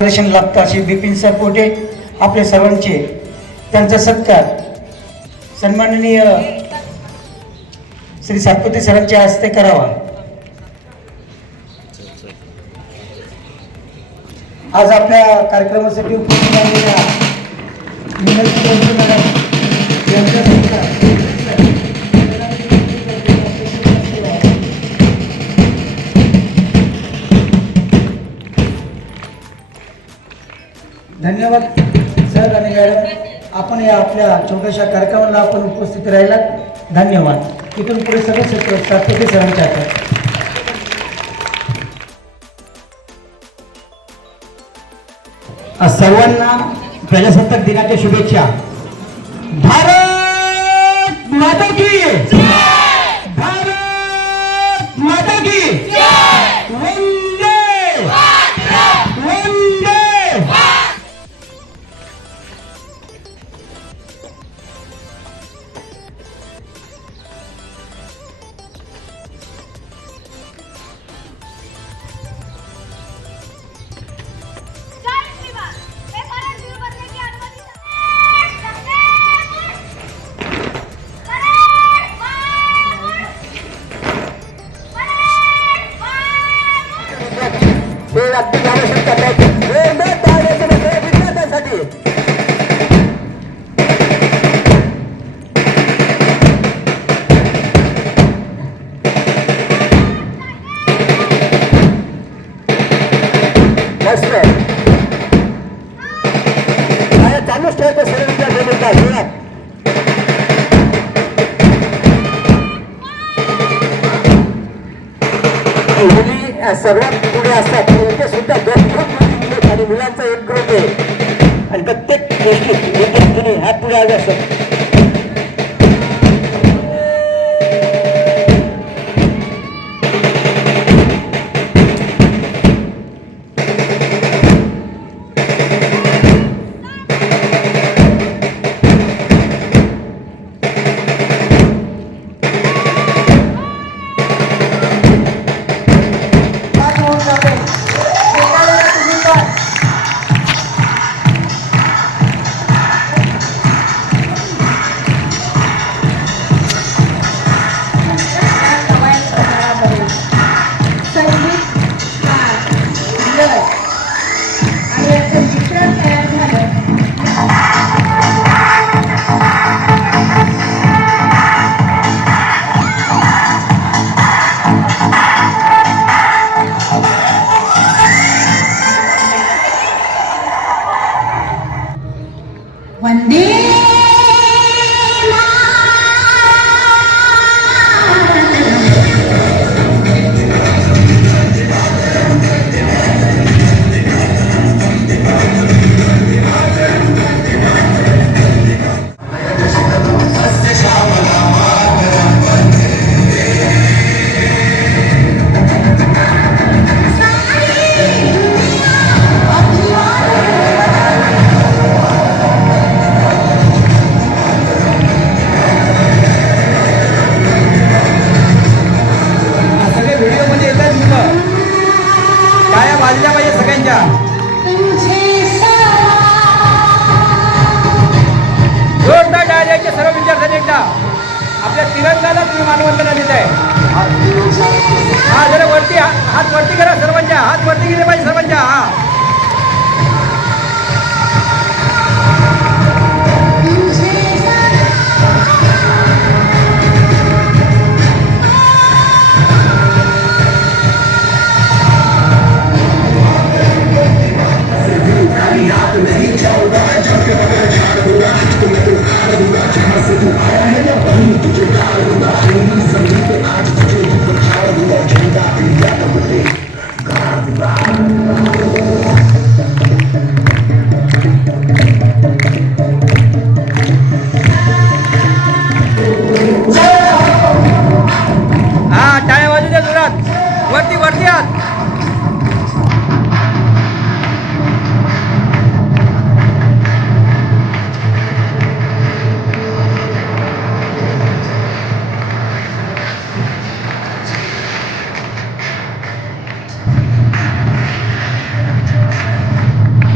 दर्शन लागतं असे बिपिन सरपोटे आपल्या सर्वांचे त्यांचा सत्कार सन्माननीय श्री सातपुते सरांच्या हस्ते करावा। आज आपल्या कार्यक्रमासाठी उपस्थित असलेल्या धन्यवाद सर आणि मॅडम, आपण या आपल्या छोट्याशा कार्यक्रमाला आपण उपस्थित राहिला, धन्यवाद। इथून पुढे सगळे सातपुते सरांच्या हातात। सर्वांना प्रजासत्ताक दिनाच्या शुभेच्छा। भारत माता की जय, भारत माता की जय, वंदे वंदे। सर्वात पुढे असतात ते सुद्धा आणि मुलांचा एक ग्रुप आहे आणि प्रत्येक गोष्टीत विद्यार्थी हात पुढे आले असतात। सर्व विद्यार्थ्यांनी एकदा आपल्या तिरंगाला तुम्ही मानवंदना देत आहे। हा जरा वरती हात वरती करा, सर्वांच्या हात वरती गेले पाहिजे सर्वांच्या।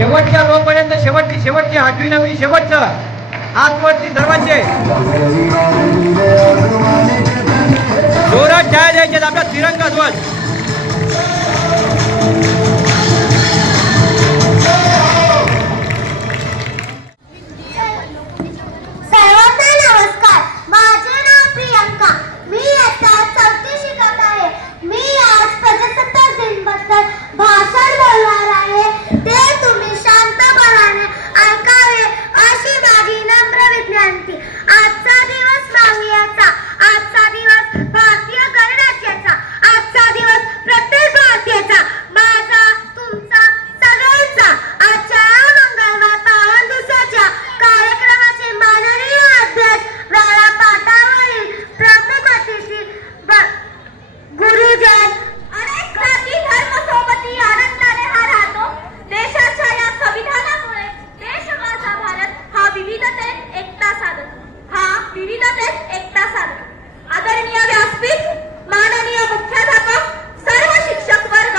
शेवटच्या रो पर्यंत शेवटची 8वी 9वी शेवटचं हातवरती सर्वांचे जोरात टाळ्या द्यायचे आपला तिरंगा ध्वज सर्वांना नमस्कार. माझे नाव प्रियंका. मी इयत्ता 4थी शिकत आहे. मी आज प्रजासत्ताक दिनाबद्दल भाषण बोलणार आहे. ते तुम्ही शांतपणाने ऐकावे अशी माझी नम्र विनंती. आजचा दिवस मानवीयाचा, आजचा दिवस भारतीय गणराज्याचा, आजचा दिवस प्रत्येक भारतीयाचा, माझा, तुमचा, सगळ्यांचा. आजच्या मंगळवार पावन दिवसाच्या कार्यक्रमाचे माननीय अध्यक्ष व्यासपीठावरील प्रमुख अतिथी गुरुजन अनेक जाती धर्म सोबती आनंदाने हा राहतो. देशाच्या या संविधानामुळे देश माझा भारत हा विविधतेत एकता साधतो. आदरणीय व्यासपीठ, माननीय मुख्याध्यापक, सर्व शिक्षक वर्ग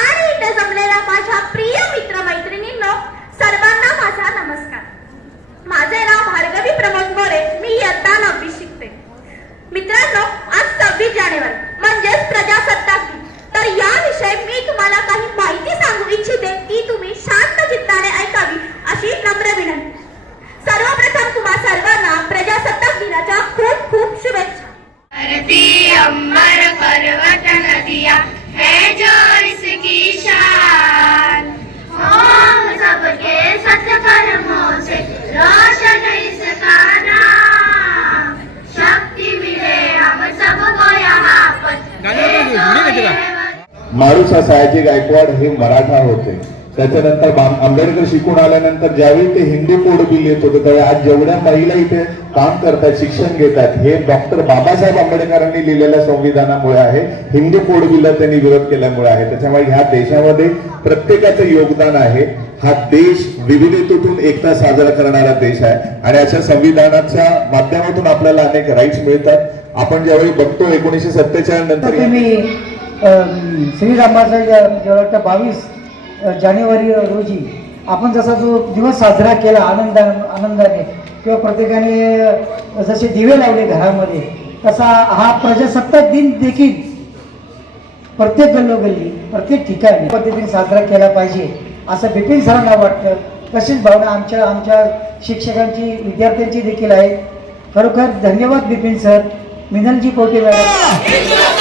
आणि इथे जमलेल्या माझ्या प्रिय मित्र मैत्रिणींनो, सर्वांना माझा नमस्कार. माझे नाव भार्गवी प्रमोद मोरे. मी इयत्ता 9वी शिकते. मित्रांनो, आज 26 जानेवारी म्हणजेच प्रजासत्ताक दिन. तर याविषयी मी तुम्हाला काही माहिती सांगू इच्छिते, ती तुम्ही शांत चित्ताने ऐकावी अशी नम्र विनंती. सर्वप्रथम तुम्हा सर्वांना प्रजासत्ताक दिनाच्या खूप खूप शुभेच्छा. धरती अंबर पर्वत नदियाँ है जो इसकी शान, हम सबके सत्कर्मों से रोशन इसका नाम. शक्ति मिले हम सबको यहाँ पर. मारुसा सयाजी गायकवाड हे मराठा होते. त्याच्यानंतर आंबेडकर शिकून आल्यानंतर ज्यावेळी ते हिंदू कोड बिल येत होतं त्यावेळी आज जेवढ्या महिला इथे काम करतात, शिक्षण घेतात, हे डॉक्टर बाबासाहेब आंबेडकरांनी लिहिलेल्या संविधानामुळे आहे. हिंदू कोड बिलला त्यांनी विरोध केल्यामुळे आहे. त्याच्यामुळे ह्या देशामध्ये प्रत्येकाचं योगदान आहे. हा देश विविधतेतून एकता साजरा करणारा देश आहे आणि अशा संविधानाच्या माध्यमातून आपल्याला अनेक राईट्स मिळतात. आपण ज्यावेळी बघतो 1947 नंतर श्रीरामाचा 22 जानेवारी रोजी आपण जसा जो दिवस साजरा केला आनंदाने किंवा प्रत्येकाने जसे दिवे लावले घरामध्ये, तसा हा प्रजासत्ताक दिन देखील प्रत्येक गल्लोगल्ली प्रत्येक ठिकाणी पद्धतीने साजरा केला पाहिजे असं बिपिन सरांना वाटतं. तशीच भावना आमच्या शिक्षकांची, विद्यार्थ्यांची देखील आहे. खरोखर धन्यवाद बिपिन सर, मिनलजी कोटे मॅडम.